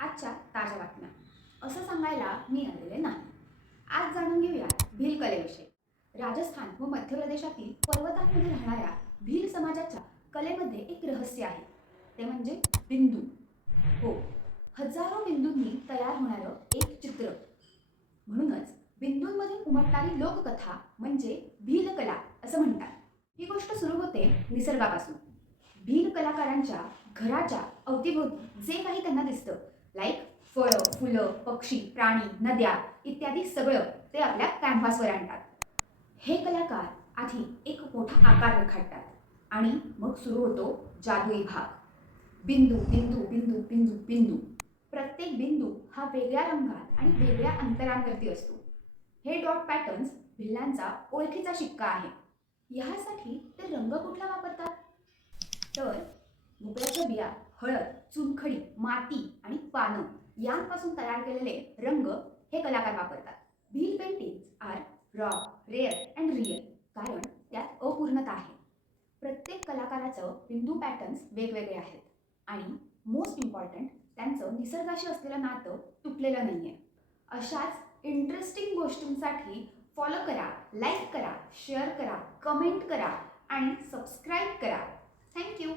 आजच्या ताज्या बातम्या असं सांगायला मी आलेले नाही. आज जाणून घेऊया भील कलेविषयी. राजस्थान व मध्य प्रदेशातील पर्वतांमध्ये राहणाऱ्या भील समाजाच्या कलेमध्ये एक रहस्य आहे. ते म्हणजे बिंदू. हो, हजारो बिंदूंनी तयार होणारं एक चित्र. म्हणूनच बिंदूंमधून उमटणारी लोककथा म्हणजे भील कला असं म्हणतात. ही गोष्ट सुरू होते निसर्गापासून. भील कलाकारांच्या घराच्या अवतीभोवती जे काही त्यांना दिसतं, लाईक फळं, फुलं, पक्षी, प्राणी, नद्या इत्यादी सगळं ते आपल्या कॅनव्हासवर आणतात. हे कलाकार आधी एक मोठा आकार रेखाटतात आणि मग सुरू होतो जादुई भाग. बिंदू बिंदू बिंदू बिंदू बिंदू. प्रत्येक बिंदू हा वेगळ्या रंगात आणि वेगळ्या अंतरांवरती असतो. हे डॉट पॅटर्न्स भिल्लांचा ओळखीचा शिक्का आहे. ह्यासाठी ते रंग कुठला वापरतात? तर भोपळ्याच्या बिया, हळद, चुनखडी, माती आणि पानं यांपासून तयार केलेले रंग हे कलाकार वापरतात. Wheel paintings are raw, rare and real, कारण त्यात अपूर्णता आहे. प्रत्येक कलाकाराचं बिंदू पॅटर्न्स वेगवेगळे आहेत आणि मोस्ट इम्पॉर्टंट, त्यांचं निसर्गाशी असलेलं नातं तुटलेलं नाही आहे. अशाच इंटरेस्टिंग गोष्टींसाठी फॉलो करा, लाईक करा, शेअर करा, कमेंट करा आणि सबस्क्राईब करा. थँक्यू.